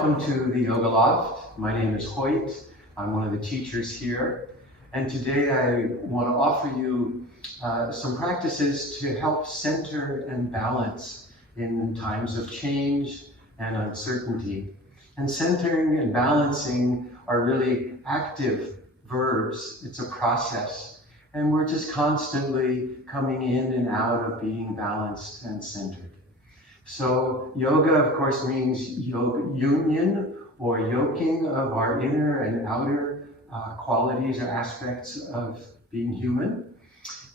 Welcome to the Yoga Loft. My name is Hoyt. I'm one of the teachers here. And today I want to offer you some practices to help center and balance in times of change and uncertainty. And centering and balancing are really active verbs. It's a process. And we're just constantly coming in and out of being balanced and centered. So yoga, of course, means union or yoking of our inner and outer qualities or aspects of being human.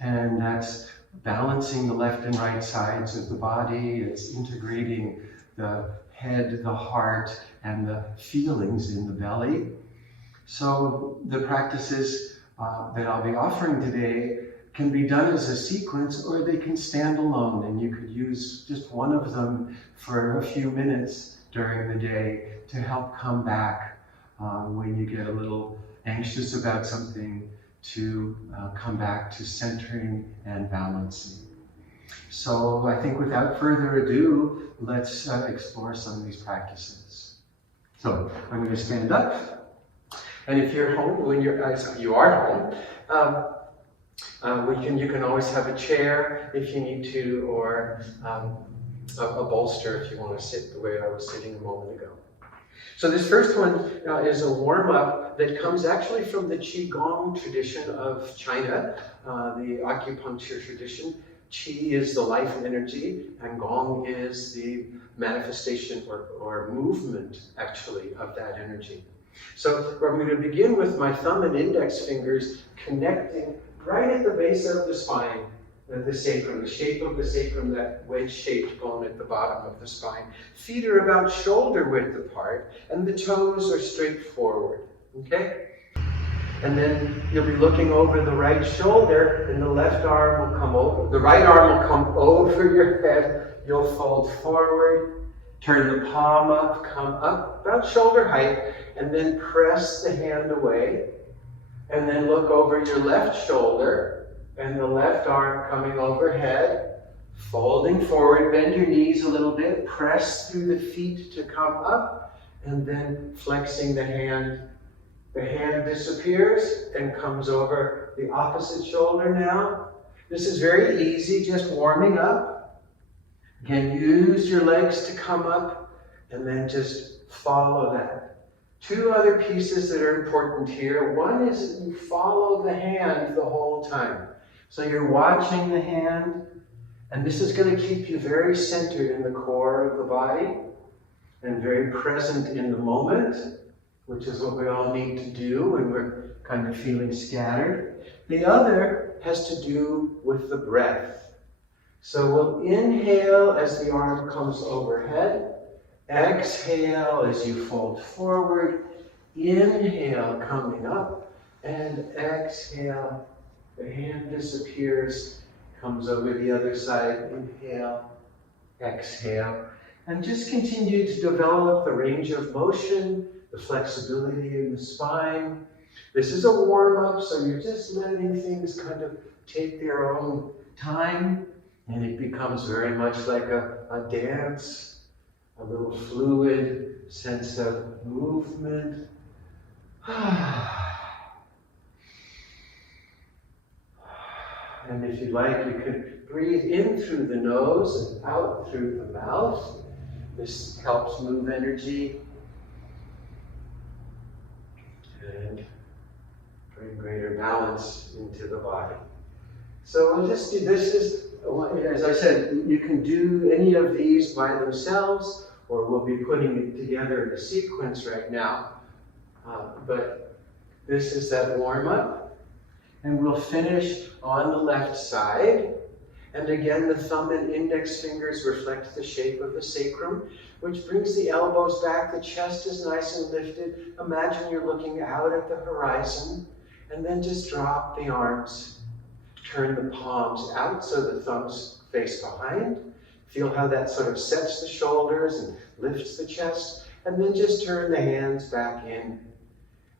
And that's balancing the left and right sides of the body. It's integrating the head, the heart, and the feelings in the belly. So the practices that I'll be offering today can be done as a sequence, or they can stand alone, and you could use just one of them for a few minutes during the day to help come back when you get a little anxious about something, to come back to centering and balancing. So I think without further ado, let's explore some of these practices. So I'm going to stand up, and if you're home, you are home, you can always have a chair if you need to, or a bolster if you want to sit the way I was sitting a moment ago. So this first one is a warm-up that comes actually from the Gong tradition of China, the acupuncture tradition. Qi is the life energy, and Gong is the manifestation or movement, actually, of that energy. So I'm going to begin with my thumb and index fingers connecting right at the base of the spine, the sacrum, the shape of the sacrum, that wedge-shaped bone at the bottom of the spine. Feet are about shoulder width apart, and the toes are straight forward, okay? And then you'll be looking over the right shoulder, and the left arm will come over. The right arm will come over your head. You'll fold forward, turn the palm up, come up about shoulder height, and then press the hand away. And then look over your left shoulder, and the left arm coming overhead, folding forward, bend your knees a little bit, press through the feet to come up, and then flexing the hand. The hand disappears and comes over the opposite shoulder now. This is very easy, just warming up. Again, use your legs to come up, and then just follow that. Two other pieces that are important here. One is that you follow the hand the whole time. So you're watching the hand, and this is going to keep you very centered in the core of the body and very present in the moment, which is what we all need to do when we're kind of feeling scattered. The other has to do with the breath. So we'll inhale as the arm comes overhead. Exhale as you fold forward. Inhale coming up, and exhale. The hand disappears, comes over the other side. Inhale, exhale. And just continue to develop the range of motion, the flexibility in the spine. This is a warm-up, so you're just letting things kind of take their own time, and it becomes very much like a dance. A little fluid sense of movement. And if you like, you can breathe in through the nose and out through the mouth. This helps move energy and bring greater balance into the body. So we'll just do this. As I said, you can do any of these by themselves, or we'll be putting it together in a sequence right now. But this is that warm-up. And we'll finish on the left side. And again, the thumb and index fingers reflect the shape of the sacrum, which brings the elbows back. The chest is nice and lifted. Imagine you're looking out at the horizon, and then just drop the arms. Turn the palms out so the thumbs face behind. Feel how that sort of sets the shoulders and lifts the chest. And then just turn the hands back in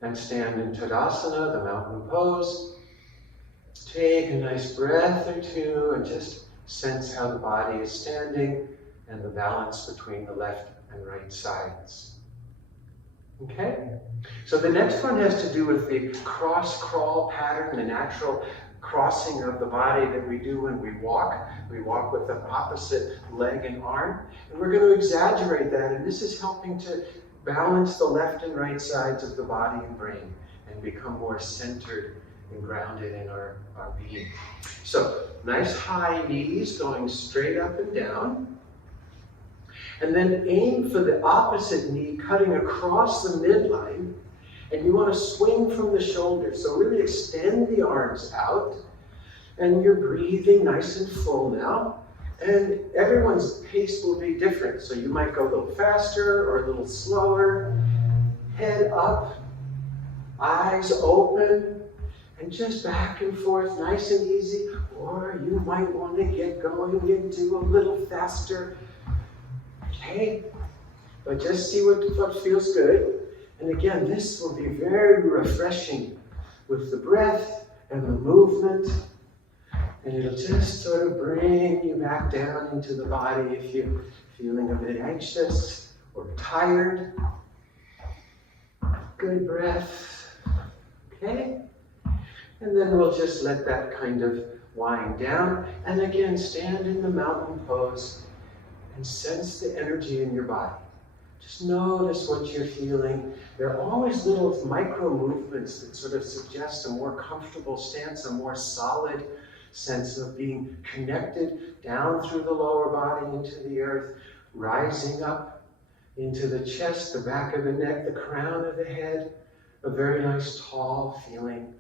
and stand in Tadasana, the mountain pose. Take a nice breath or two and just sense how the body is standing and the balance between the left and right sides. Okay? So the next one has to do with the cross-crawl pattern, the natural crossing of the body that we do when we walk. We walk with the opposite leg and arm. And we're going to exaggerate that, and this is helping to balance the left and right sides of the body and brain and become more centered and grounded in our being. So, nice high knees going straight up and down. And then aim for the opposite knee cutting across the midline. And you want to swing from the shoulders. So really extend the arms out. And you're breathing nice and full now. And everyone's pace will be different. So you might go a little faster or a little slower. Head up, eyes open, and just back and forth, nice and easy. Or you might want to get going and do a little faster. Okay? But just see what feels good. And again, this will be very refreshing with the breath and the movement. And it'll just sort of bring you back down into the body if you're feeling a bit anxious or tired. Good breath. Okay? And then we'll just let that kind of wind down. And again, stand in the mountain pose and sense the energy in your body. Just notice what you're feeling. There are always little micro movements that sort of suggest a more comfortable stance, a more solid sense of being connected down through the lower body into the earth, rising up into the chest, the back of the neck, the crown of the head. A very nice tall feeling,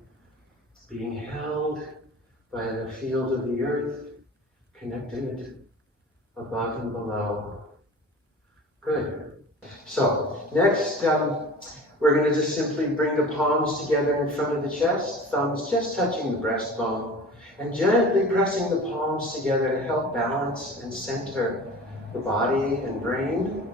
being held by the field of the earth, connected above and below. Good. So, next, we're going to just simply bring the palms together in front of the chest, thumbs just touching the breastbone, and gently pressing the palms together to help balance and center the body and brain,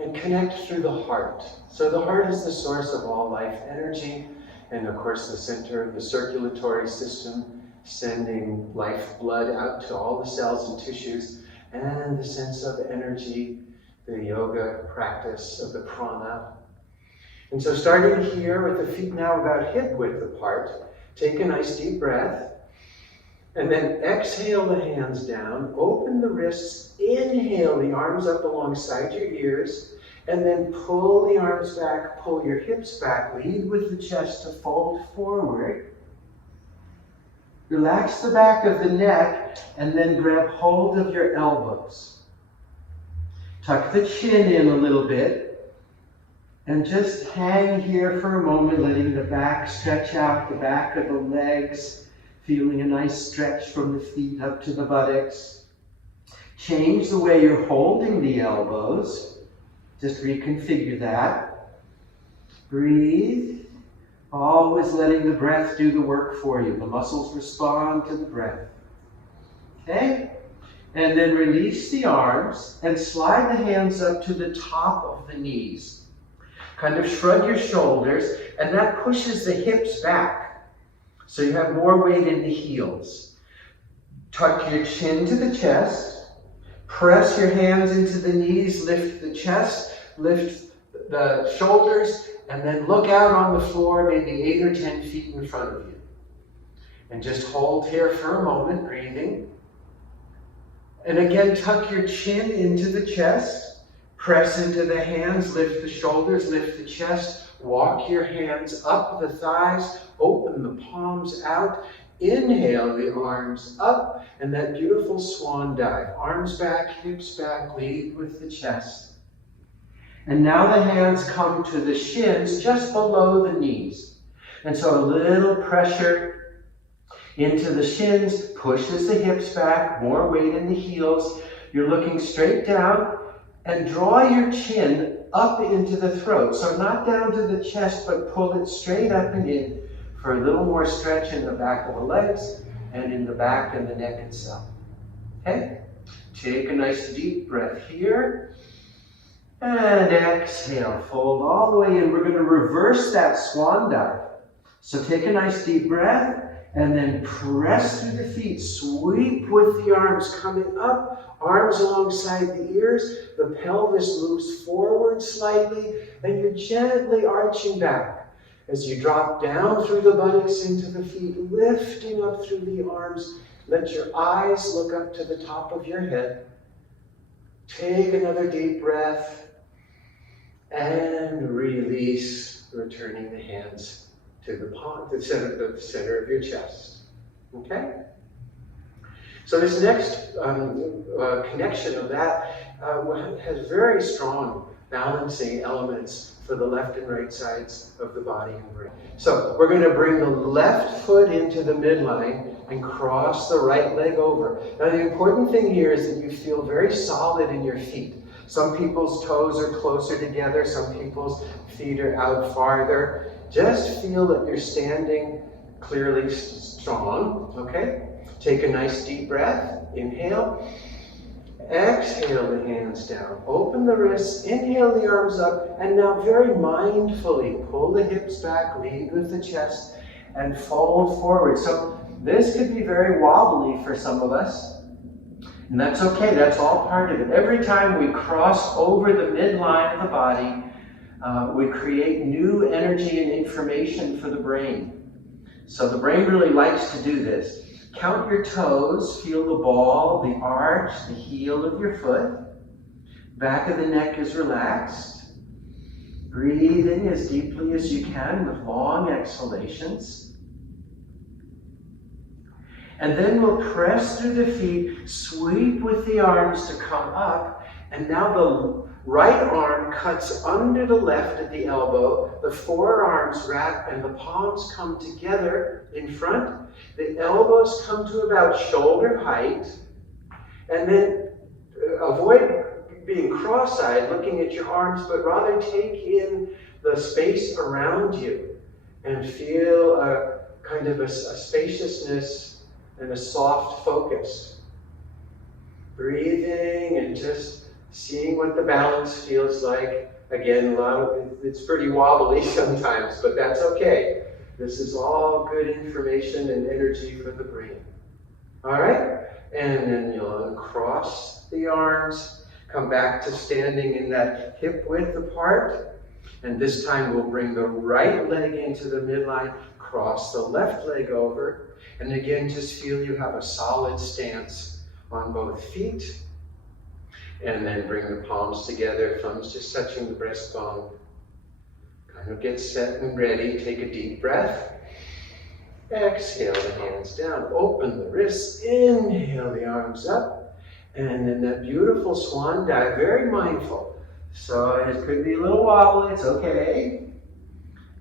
and connect through the heart. So the heart is the source of all life energy, and of course the center of the circulatory system, sending life blood out to all the cells and tissues, and the sense of energy, the yoga practice of the prana. And so starting here with the feet now about hip width apart, take a nice deep breath, and then exhale the hands down, open the wrists, inhale the arms up alongside your ears, and then pull the arms back, pull your hips back, lead with the chest to fold forward. Relax the back of the neck, and then grab hold of your elbows. Tuck the chin in a little bit, and just hang here for a moment, letting the back stretch out, the back of the legs, feeling a nice stretch from the feet up to the buttocks. Change the way you're holding the elbows. Just reconfigure that. Breathe. Always letting the breath do the work for you. The muscles respond to the breath. Okay? And then release the arms and slide the hands up to the top of the knees. Kind of shrug your shoulders, and that pushes the hips back. So you have more weight in the heels. Tuck your chin to the chest. Press your hands into the knees, lift the chest, lift the shoulders, and then look out on the floor, maybe 8 or 10 feet in front of you. And just hold here for a moment, breathing. And again, tuck your chin into the chest, press into the hands, lift the shoulders, lift the chest, walk your hands up the thighs, open the palms out, inhale the arms up, and that beautiful swan dive. Arms back, hips back, lead with the chest. And now the hands come to the shins just below the knees. And so a little pressure into the shins, pushes the hips back, more weight in the heels. You're looking straight down, and draw your chin up into the throat. So not down to the chest, but pull it straight up and in for a little more stretch in the back of the legs and in the back and the neck itself. Okay? Take a nice deep breath here. And exhale, fold all the way in. We're going to reverse that swan dive. So take a nice deep breath. And then press through the feet, sweep with the arms coming up, arms alongside the ears, the pelvis moves forward slightly, and you're gently arching back. As you drop down through the buttocks into the feet, lifting up through the arms, let your eyes look up to the top of your head. Take another deep breath and release, returning the hands to the center of your chest. Okay? So this next connection of that has very strong balancing elements for the left and right sides of the body and brain. So we're going to bring the left foot into the midline and cross the right leg over. Now the important thing here is that you feel very solid in your feet. Some people's toes are closer together, some people's feet are out farther. Just feel that you're standing clearly strong, okay? Take a nice deep breath. Inhale. Exhale the hands down. Open the wrists. Inhale the arms up. And now very mindfully pull the hips back, lead with the chest, and fold forward. So this could be very wobbly for some of us. And that's okay. That's all part of it. Every time we cross over the midline of the body, we create new energy and information for the brain. So the brain really likes to do this. Count your toes, feel the ball, the arch, the heel of your foot. Back of the neck is relaxed. Breathe in as deeply as you can with long exhalations. And then we'll press through the feet, sweep with the arms to come up, and now the right arm cuts under the left at the elbow, the forearms wrap and the palms come together in front. The elbows come to about shoulder height, and then avoid being cross-eyed looking at your arms, but rather take in the space around you and feel a kind of a spaciousness and a soft focus. Breathing and just seeing what the balance feels like. Again, it's pretty wobbly sometimes, but that's okay. This is all good information and energy for the brain. All right? And then you'll uncross the arms, come back to standing in that hip width apart. And this time we'll bring the right leg into the midline, cross the left leg over, and again just feel you have a solid stance on both feet. And then bring the palms together, thumbs just touching the breastbone. Kind of get set and ready. Take a deep breath. Exhale the hands down. Open the wrists. Inhale the arms up. And then that beautiful swan dive, very mindful. So it could be a little wobbly, it's okay.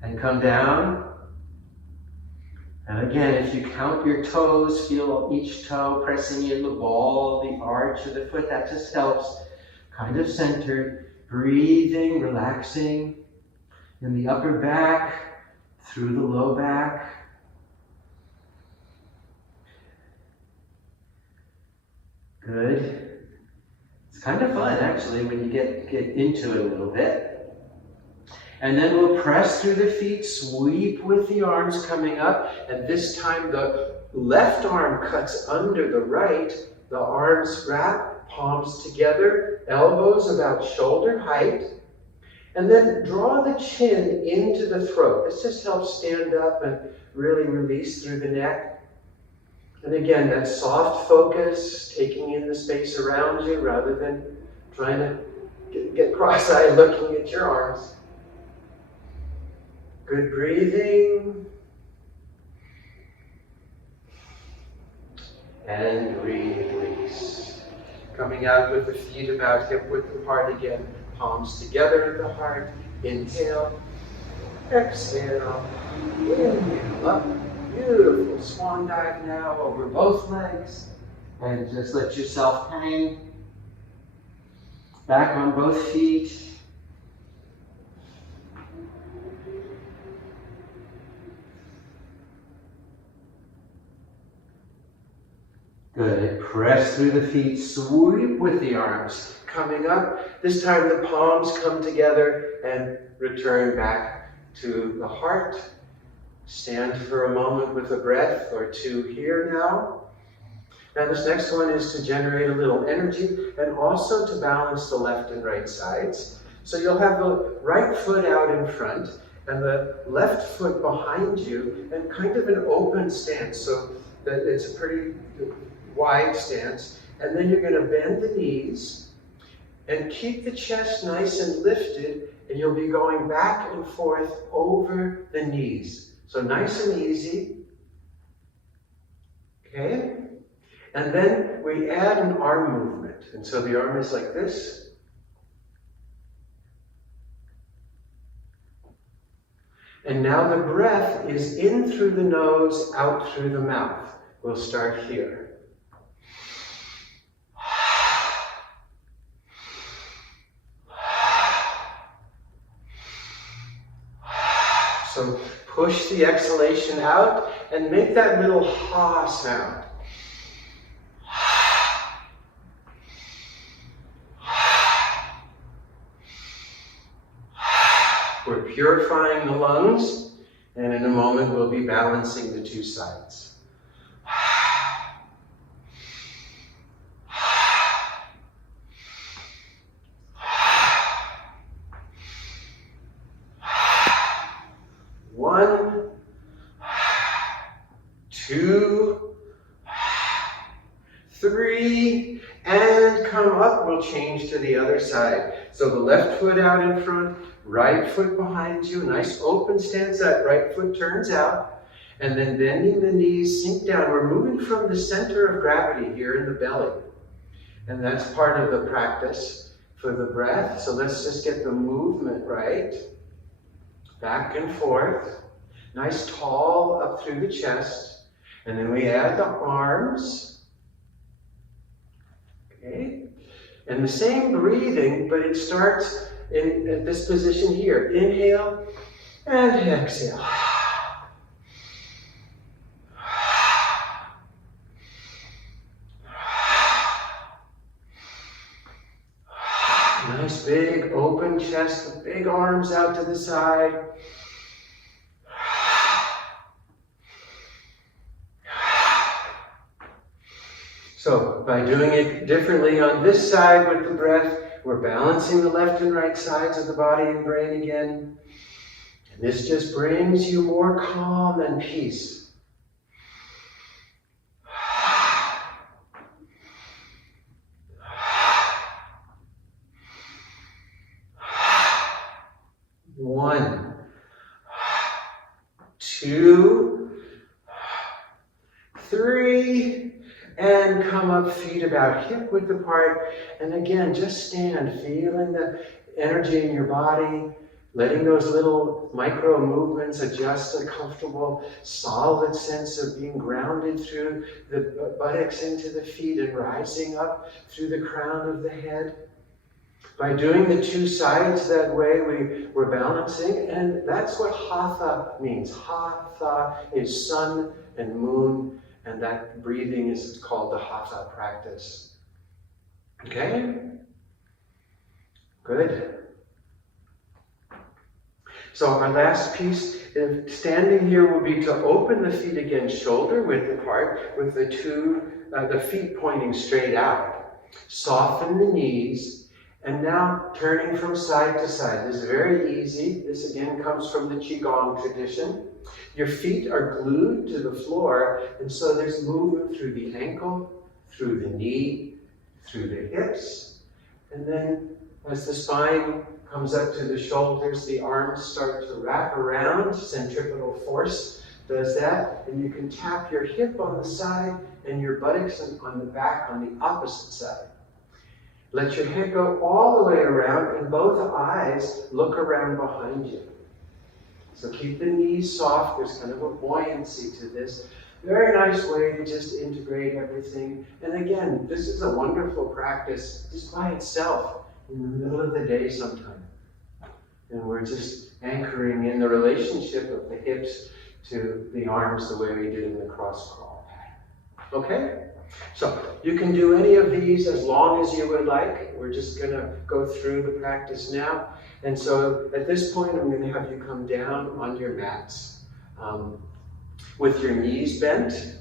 And come down. And again, if you count your toes, feel each toe pressing in the ball, the arch of the foot, that just helps. Kind of centered, breathing, relaxing in the upper back, through the low back. Good. It's kind of fun, actually, when you get into it a little bit. And then we'll press through the feet, sweep with the arms coming up, and this time the left arm cuts under the right, the arms wrap, palms together, elbows about shoulder height, and then draw the chin into the throat. This just helps stand up and really release through the neck. And again, that soft focus, taking in the space around you rather than trying to get cross-eyed looking at your arms. Good breathing. And release. Coming out with the feet about hip width apart again. Palms together at the heart. Inhale. Exhale. Inhale up. Beautiful swan dive now over both legs. And just let yourself hang. Back on both feet. Good. Press through the feet, sweep with the arms. Coming up, this time the palms come together and return back to the heart. Stand for a moment with a breath or two here now. Now this next one is to generate a little energy and also to balance the left and right sides. So you'll have the right foot out in front and the left foot behind you and kind of an open stance so that it's a pretty wide stance. And then you're going to bend the knees and keep the chest nice and lifted, and you'll be going back and forth over the knees. So nice and easy. Okay? And then we add an arm movement. And so the arm is like this. And now the breath is in through the nose, out through the mouth. We'll start here. So push the exhalation out and make that little ha sound. We're purifying the lungs, and in a moment we'll be balancing the two sides. One, two, three, and come up. We'll change to the other side. So the left foot out in front, right foot behind you, nice open stance, that right foot turns out, and then bending the knees, sink down. We're moving from the center of gravity here in the belly. And that's part of the practice for the breath. So let's just get the movement right. Back and forth. Nice tall up through the chest. And then we add the arms. Okay. And the same breathing, but it starts in this position here. Inhale and exhale. Nice big open chest with big arms out to the side. So by doing it differently on this side with the breath, we're balancing the left and right sides of the body and brain again. And this just brings you more calm and peace. One, two, three, and come up, feet about hip width apart. And again, just stand, feeling the energy in your body, letting those little micro movements adjust a comfortable, solid sense of being grounded through the buttocks into the feet and rising up through the crown of the head. By doing the two sides that way, we're balancing, and that's what Hatha means. Hatha is sun and moon, and that breathing is called the Hatha practice. Okay? Good. So our last piece, standing here, will be to open the feet again, shoulder width apart, with the feet pointing straight out. Soften the knees. And now turning from side to side. This is very easy. This again comes from the Qigong tradition. Your feet are glued to the floor, and so there's movement through the ankle, through the knee, through the hips. And then as the spine comes up to the shoulders, the arms start to wrap around. Centripetal force does that. And you can tap your hip on the side and your buttocks on the back on the opposite side. Let your head go all the way around and both eyes look around behind you. So keep the knees soft. There's kind of a buoyancy to this. Very nice way to just integrate everything. And again, this is a wonderful practice just by itself in the middle of the day sometime. And we're just anchoring in the relationship of the hips to the arms the way we did in the cross crawl. Okay? So you can do any of these as long as you would like. We're just going to go through the practice now. And so at this point, I'm going to have you come down on your mats. with your knees bent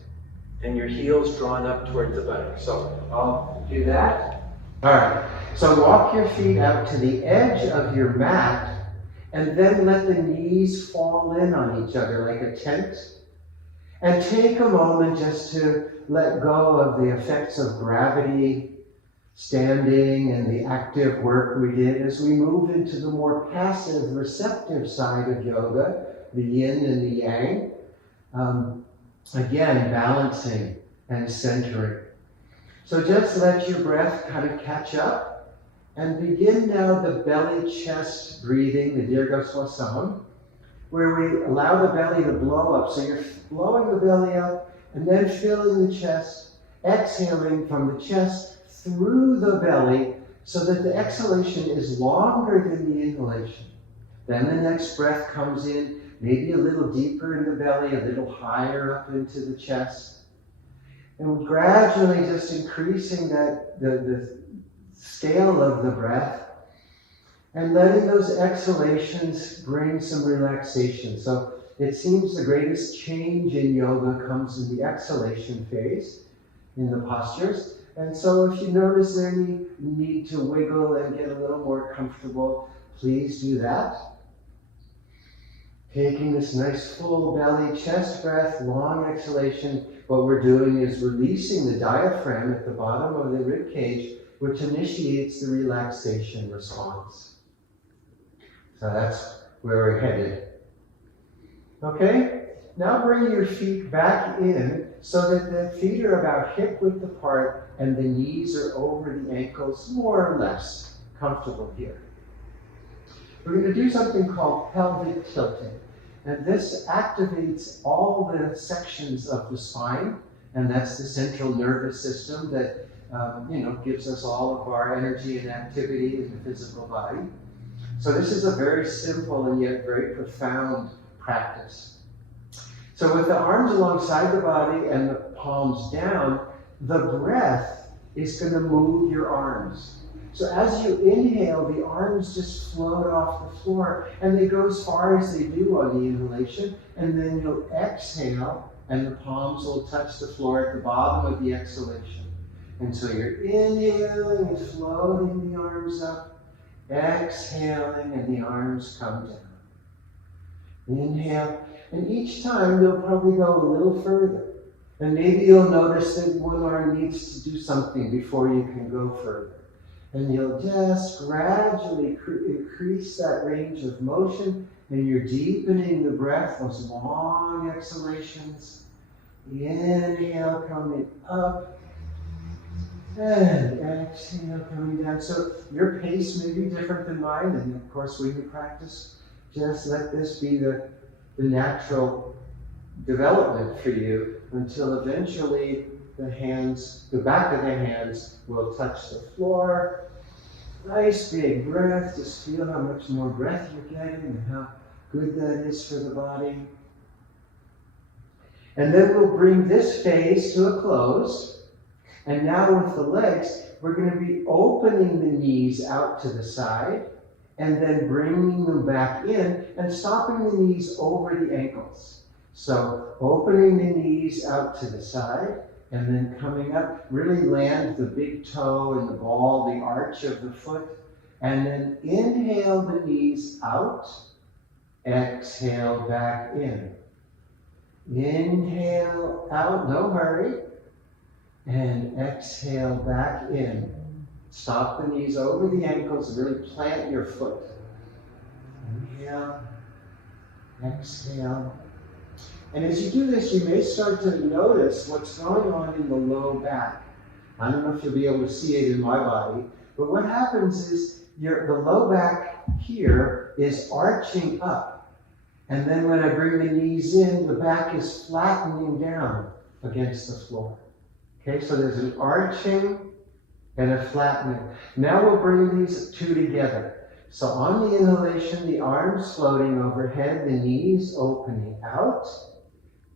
and your heels drawn up towards the buttock. So I'll do that. All right, so walk your feet out to the edge of your mat and then let the knees fall in on each other like a tent. And take a moment just to let go of the effects of gravity, standing, and the active work we did as we move into the more passive, receptive side of yoga, the yin and the yang. Again, balancing and centering. So just let your breath kind of catch up and begin now the belly-chest breathing, the Dirgha Swasam, where we allow the belly to blow up. So you're blowing the belly up and then filling the chest, exhaling from the chest through the belly so that the exhalation is longer than the inhalation. Then the next breath comes in, maybe a little deeper in the belly, a little higher up into the chest. And gradually just increasing the scale of the breath and letting those exhalations bring some relaxation. So it seems the greatest change in yoga comes in the exhalation phase, in the postures. And so if you notice any need to wiggle and get a little more comfortable, please do that. Taking this nice full belly chest breath, long exhalation, what we're doing is releasing the diaphragm at the bottom of the rib cage, which initiates the relaxation response. So that's where we're headed. Okay, now bring your feet back in so that the feet are about hip width apart and the knees are over the ankles, more or less comfortable here. We're going to do something called pelvic tilting. And this activates all the sections of the spine, and that's the central nervous system that gives us all of our energy and activity in the physical body. So this is a very simple and yet very profound practice. So with the arms alongside the body and the palms down, the breath is going to move your arms. So as you inhale, the arms just float off the floor, and they go as far as they do on the inhalation, and then you'll exhale, and the palms will touch the floor at the bottom of the exhalation. And so you're inhaling and floating the arms up, exhaling, and the arms come down. Inhale, and each time you'll probably go a little further. And maybe you'll notice that one arm needs to do something before you can go further. And you'll just gradually increase that range of motion, and you're deepening the breath, those long exhalations. Inhale coming up, and exhale coming down. So your pace may be different than mine, and of course when you practice, just let this be the natural development for you until eventually the back of the hands will touch the floor. Nice big breath. Just feel how much more breath you're getting and how good that is for the body. And then we'll bring this phase to a close. And now with the legs, we're going to be opening the knees out to the side and then bringing them back in and stopping the knees over the ankles. So opening the knees out to the side, and then coming up, really land the big toe and the ball, the arch of the foot, and then inhale the knees out, exhale back in. Inhale out, no hurry, and exhale back in. Stop the knees over the ankles, and really plant your foot. Inhale, exhale. And as you do this, you may start to notice what's going on in the low back. I don't know if you'll be able to see it in my body, but what happens is the low back here is arching up. And then when I bring the knees in, the back is flattening down against the floor. Okay, so there's an arching and a flattening. Now we'll bring these two together. So on the inhalation, the arms floating overhead, the knees opening out.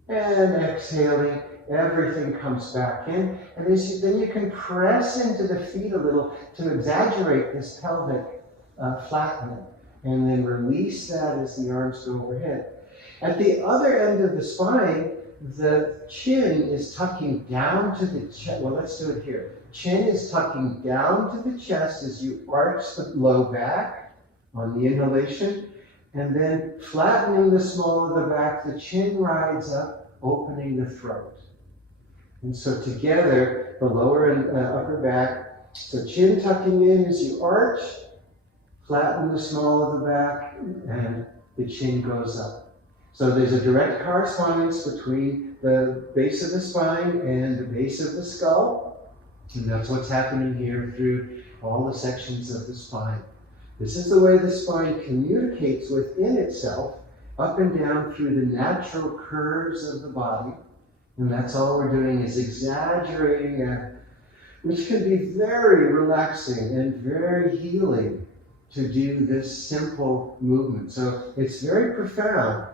And exhaling, everything comes back in. And then you can press into the feet a little to exaggerate this pelvic flattening. And then release that as the arms go overhead. At the other end of the spine, the chin is tucking down to the chest. Well, let's do it here. Chin is tucking down to the chest as you arch the low back on the inhalation, and then flattening the small of the back, the chin rides up, opening the throat. And so together, the lower and upper back, so chin tucking in as you arch, flatten the small of the back, and the chin goes up. So there's a direct correspondence between the base of the spine and the base of the skull. And that's what's happening here through all the sections of the spine. This is the way the spine communicates within itself, up and down through the natural curves of the body. And that's all we're doing is exaggerating that, which can be very relaxing and very healing to do this simple movement. So it's very profound.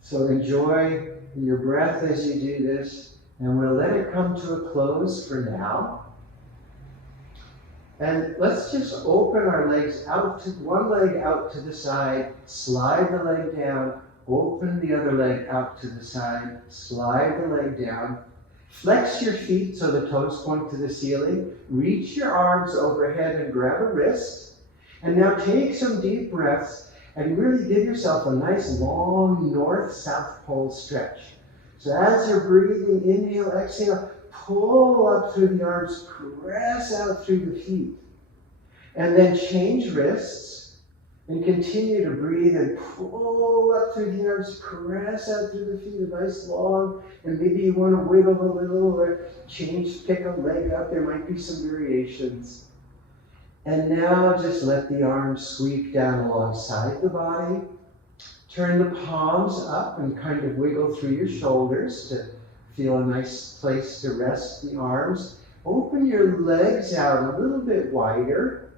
So enjoy your breath as you do this, and we'll let it come to a close for now. And let's just open our legs out to one leg out to the side, slide the leg down, open the other leg out to the side, slide the leg down. Flex your feet so the toes point to the ceiling. Reach your arms overhead and grab a wrist. And now take some deep breaths and really give yourself a nice long north-south pole stretch. So as you're breathing, inhale, exhale, pull up through the arms, press out through the feet. And then change wrists and continue to breathe and pull up through the arms, press out through the feet, a nice long, and maybe you want to wiggle a little or change, pick a leg up. There might be some variations. And now just let the arms sweep down alongside the body. Turn the palms up and kind of wiggle through your shoulders to feel a nice place to rest the arms. Open your legs out a little bit wider.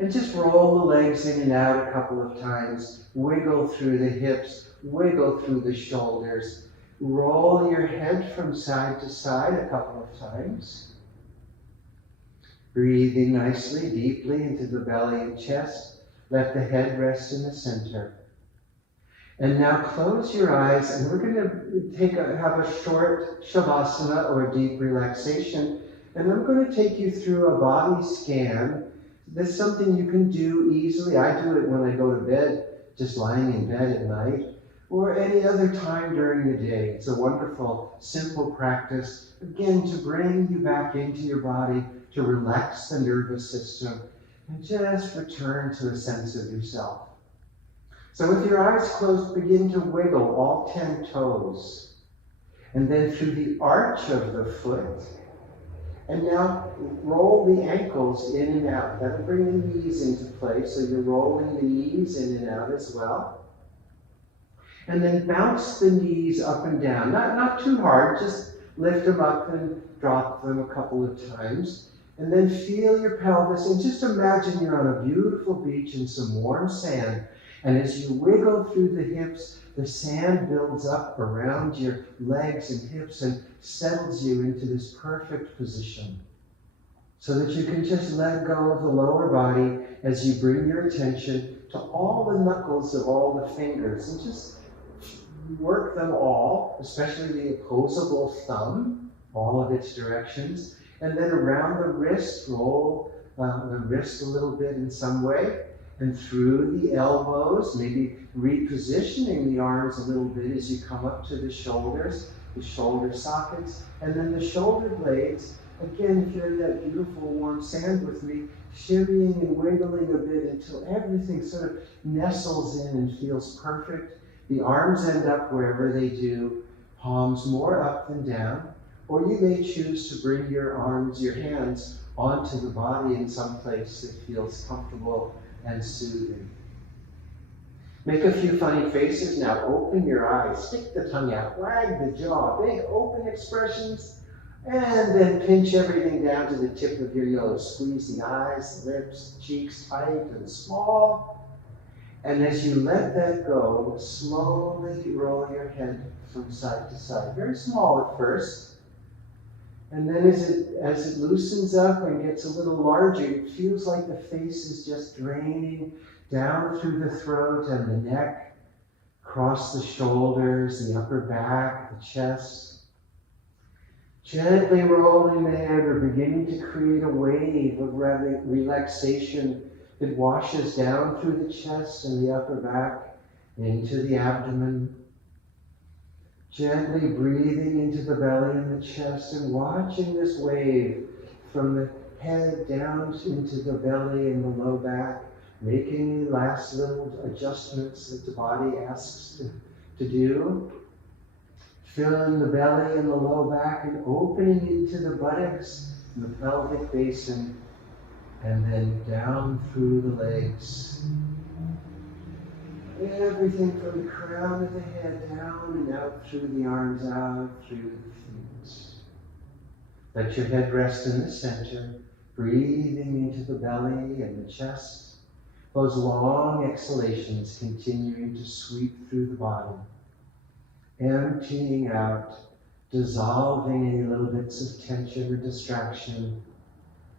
And just roll the legs in and out a couple of times. Wiggle through the hips, wiggle through the shoulders. Roll your head from side to side a couple of times. Breathing nicely, deeply into the belly and chest. Let the head rest in the center. And now close your eyes, and we're going to have a short shavasana or deep relaxation. And I'm going to take you through a body scan. This is something you can do easily. I do it when I go to bed, just lying in bed at night, or any other time during the day. It's a wonderful, simple practice, again, to bring you back into your body, to relax the nervous system, and just return to a sense of yourself. So with your eyes closed, begin to wiggle all 10 toes. And then through the arch of the foot. And now roll the ankles in and out. That'll bring the knees into place. So you're rolling the knees in and out as well. And then bounce the knees up and down. Not too hard, just lift them up and drop them a couple of times. And then feel your pelvis, and just imagine you're on a beautiful beach in some warm sand. And as you wiggle through the hips, the sand builds up around your legs and hips and settles you into this perfect position. So that you can just let go of the lower body as you bring your attention to all the knuckles of all the fingers. And just work them all, especially the opposable thumb, all of its directions. And then around the wrist, roll the wrist a little bit in some way. And through the elbows, maybe repositioning the arms a little bit as you come up to the shoulders, the shoulder sockets, and then the shoulder blades. Again, if you're in that beautiful warm sand with me, shimmying and wiggling a bit until everything sort of nestles in and feels perfect. The arms end up wherever they do, palms more up than down. Or you may choose to bring your arms, your hands, onto the body in some place that feels comfortable and soothing. Make a few funny faces. Now open your eyes, stick the tongue out, wag the jaw, big open expressions, and then pinch everything down to the tip of your nose. Squeeze the eyes, the lips, cheeks tight and small. And as you let that go, slowly roll your head from side to side. Very small at first. And then as it loosens up and gets a little larger, it feels like the face is just draining down through the throat and the neck, across the shoulders, the upper back, the chest. Gently rolling the head, we're beginning to create a wave of relaxation that washes down through the chest and the upper back into the abdomen. Gently breathing into the belly and the chest and watching this wave from the head down into the belly and the low back, making the last little adjustments that the body asks to do. Filling the belly and the low back and opening into the buttocks and the pelvic basin, and then down through the legs. Everything from the crown of the head down and out through the arms, out through the feet. Let your head rest in the center, breathing into the belly and the chest. Those long exhalations continuing to sweep through the body. Emptying out, dissolving any little bits of tension or distraction,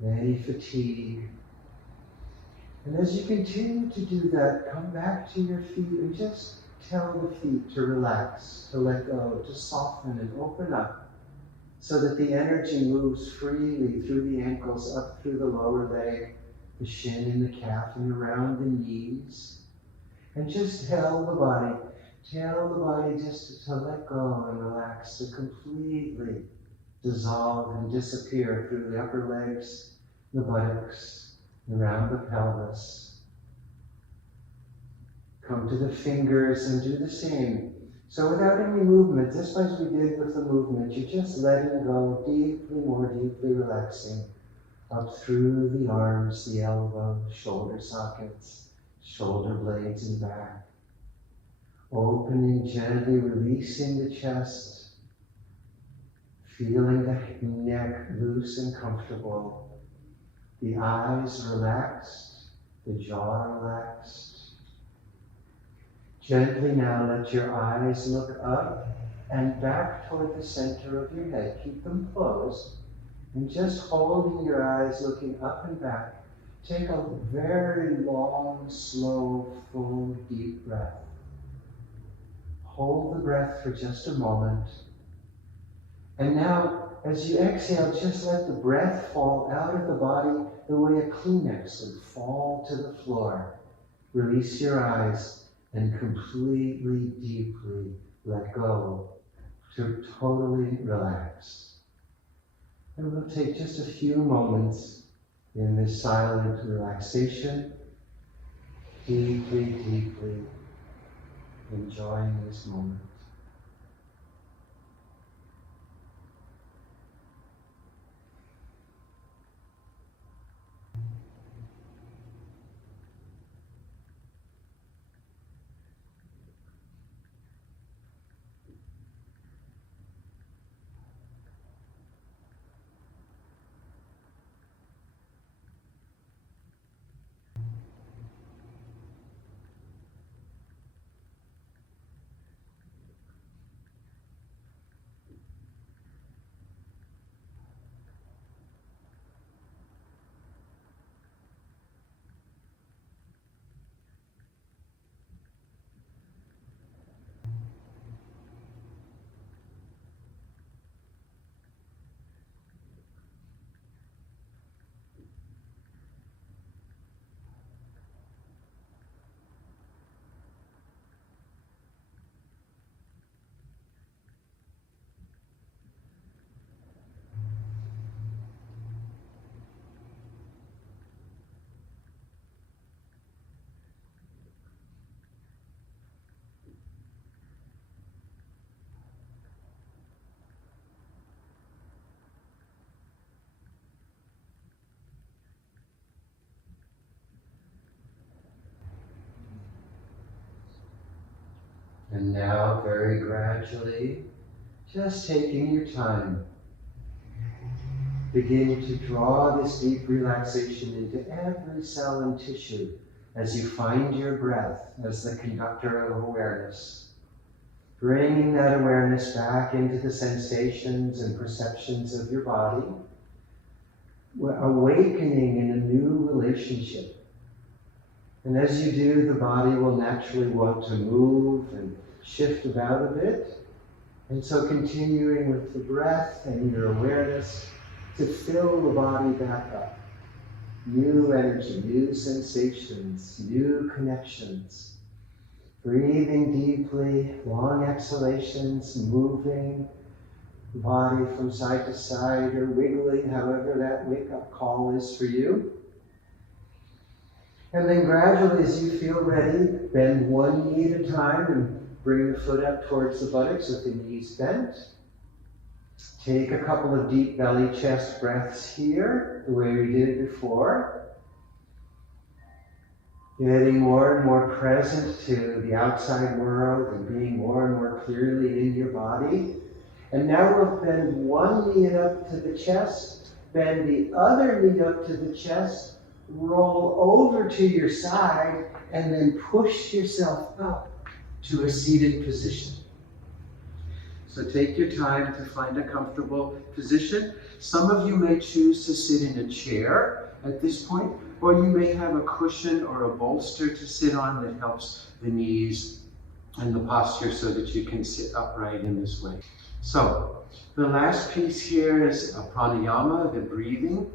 any fatigue. And as you continue to do that, come back to your feet and just tell the feet to relax, to let go, to soften and open up, so that the energy moves freely through the ankles, up through the lower leg, the shin and the calf, and around the knees. And just tell the body just to let go and relax, to completely dissolve and disappear through the upper legs, the buttocks, around the pelvis. Come to the fingers and do the same. So without any movement, just as we did with the movement, you're just letting go deeply, more deeply relaxing, up through the arms, the elbows, shoulder sockets, shoulder blades and back. Opening, gently releasing the chest, feeling the neck loose and comfortable, the eyes relaxed, the jaw relaxed. Gently now let your eyes look up and back toward the center of your head. Keep them closed, and just holding your eyes looking up and back, take a very long, slow, full, deep breath. Hold the breath for just a moment. And now, as you exhale, just let the breath fall out of the body the way a Kleenex would fall to the floor. Release your eyes and completely, deeply let go to totally relax. And we'll take just a few moments in this silent relaxation, deeply, deeply enjoying this moment. And now, very gradually, just taking your time, begin to draw this deep relaxation into every cell and tissue as you find your breath as the conductor of awareness. Bringing that awareness back into the sensations and perceptions of your body, awakening in a new relationship And as you do, the body will naturally want to move and shift about a bit. And so continuing with the breath and your awareness to fill the body back up. New energy, new sensations, new connections. Breathing deeply, long exhalations, moving the body from side to side or wiggling, however that wake-up call is for you. And then gradually, as you feel ready, bend one knee at a time and bring the foot up towards the buttocks with the knees bent. Take a couple of deep belly chest breaths here, the way we did it before. Getting more and more present to the outside world and being more and more clearly in your body. And now we'll bend one knee up to the chest, bend the other knee up to the chest, roll over to your side, and then push yourself up to a seated position. So take your time to find a comfortable position. Some of you may choose to sit in a chair at this point, or you may have a cushion or a bolster to sit on that helps the knees and the posture so that you can sit upright in this way. So the last piece here is a pranayama, the breathing.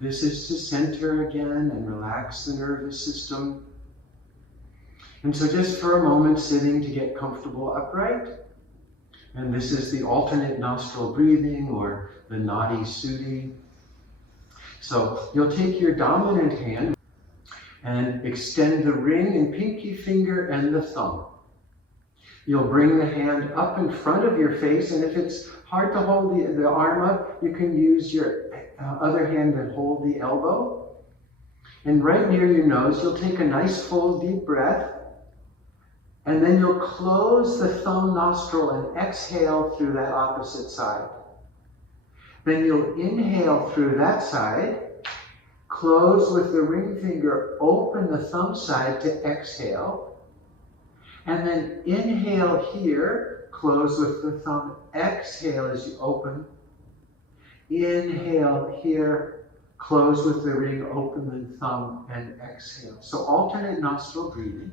This is to center again and relax the nervous system. And so just for a moment sitting to get comfortable upright. And this is the alternate nostril breathing, or the nadi suti. So you'll take your dominant hand and extend the ring and pinky finger and the thumb. You'll bring the hand up in front of your face, and if it's hard to hold the arm up, you can use your other hand and hold the elbow. And right near your nose, you'll take a nice full deep breath, and then you'll close the thumb nostril and exhale through that opposite side. Then you'll inhale through that side, close with the ring finger, open the thumb side to exhale, and then inhale here, close with the thumb, exhale as you open. Inhale here, close with the ring, open the thumb, and exhale. So alternate nostril breathing.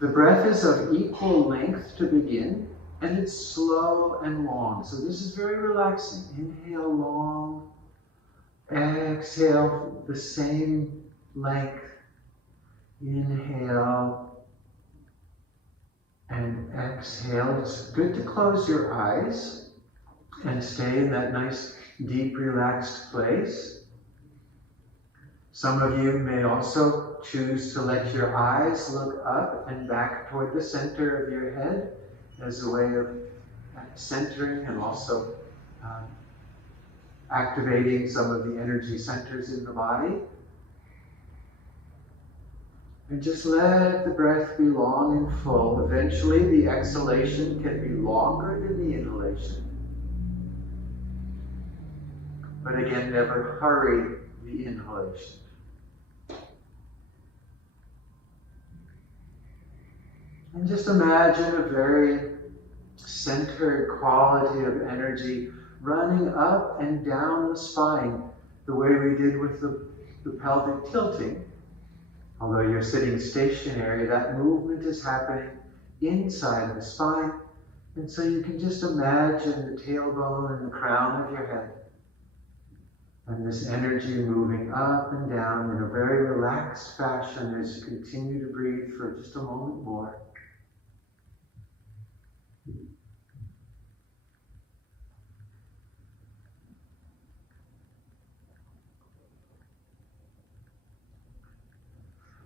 The breath is of equal length to begin, and it's slow and long. So this is very relaxing. Inhale long, exhale the same length. Inhale and exhale. It's good to close your eyes and stay in that nice, deep, relaxed place. Some of you may also choose to let your eyes look up and back toward the center of your head as a way of centering and also activating some of the energy centers in the body. And just let the breath be long and full. Eventually, the exhalation can be longer than the inhalation. But again, never hurry the inhalation. And just imagine a very centered quality of energy running up and down the spine, the way we did with the pelvic tilting. Although you're sitting stationary, that movement is happening inside the spine. And so you can just imagine the tailbone and the crown of your head. And this energy moving up and down in a very relaxed fashion as you continue to breathe for just a moment more.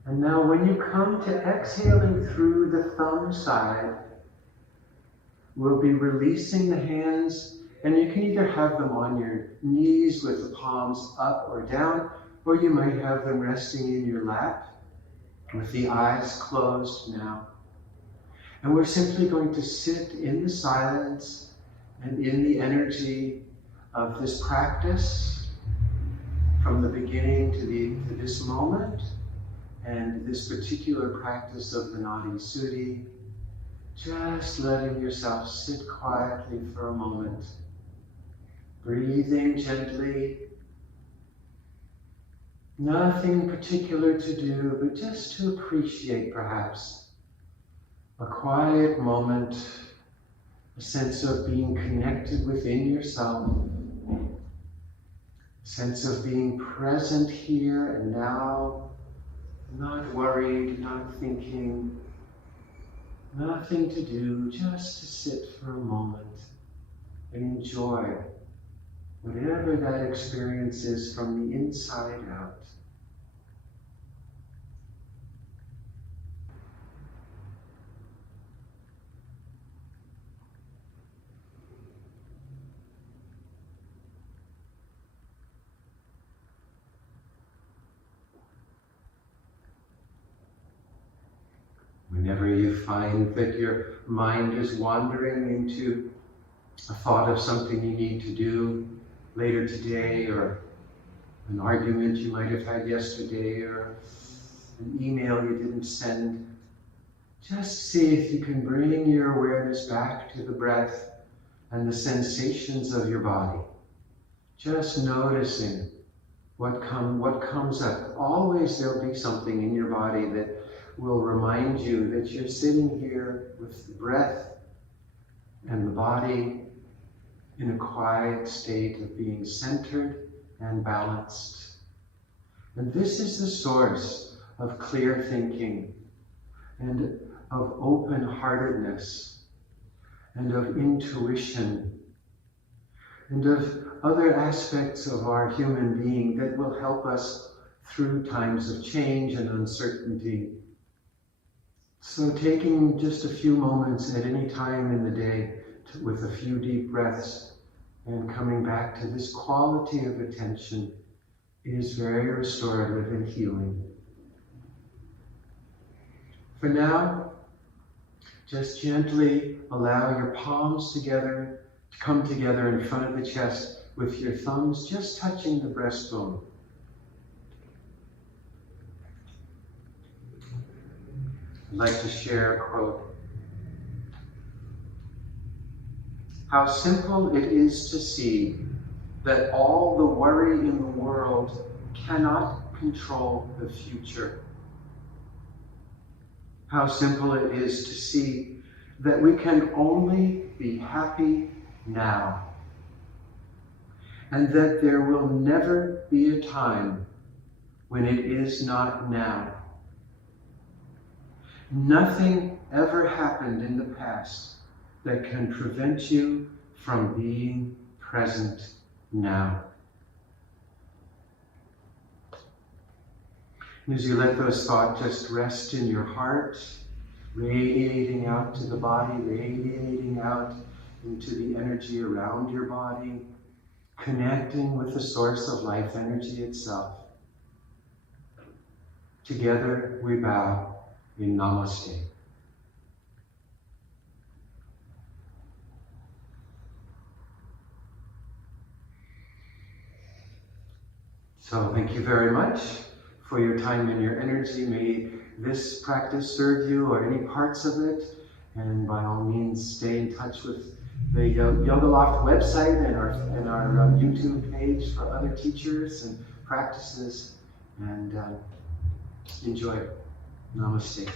And now when you come to exhaling through the thumb side, we'll be releasing the hands, and you can either have them on your knees with the palms up or down, or you might have them resting in your lap with the eyes closed now. And we're simply going to sit in the silence and in the energy of this practice from the beginning to this moment. And this particular practice of the Nadi Suti, just letting yourself sit quietly for a moment, breathing gently, Nothing particular to do, but just to appreciate perhaps a quiet moment, a sense of being connected within yourself, a sense of being present here and now, not worried, not thinking, nothing to do, just to sit for a moment and enjoy whatever that experience is from the inside out. Whenever you find that your mind is wandering into a thought of something you need to do later today, or an argument you might have had yesterday, or an email you didn't send, just see if you can bring your awareness back to the breath and the sensations of your body. Just noticing what comes up. Always there'll be something in your body that will remind you that you're sitting here with the breath and the body in a quiet state of being centered and balanced. And this is the source of clear thinking and of open-heartedness and of intuition and of other aspects of our human being that will help us through times of change and uncertainty. So taking just a few moments at any time in the day with a few deep breaths and coming back to this quality of attention is very restorative and healing. For now, just gently allow your palms to come together in front of the chest with your thumbs just touching the breastbone. I'd like to share a quote. How simple it is to see that all the worry in the world cannot control the future. How simple it is to see that we can only be happy now, and that there will never be a time when it is not now. Nothing ever happened in the past that can prevent you from being present now. And as you let those thoughts just rest in your heart, radiating out to the body, radiating out into the energy around your body, connecting with the source of life energy itself. Together we bow in Namaste. So thank you very much for your time and your energy. May this practice serve you, or any parts of it. And by all means, stay in touch with the Yoga Loft website and our YouTube page for other teachers and practices. And enjoy. Namaste.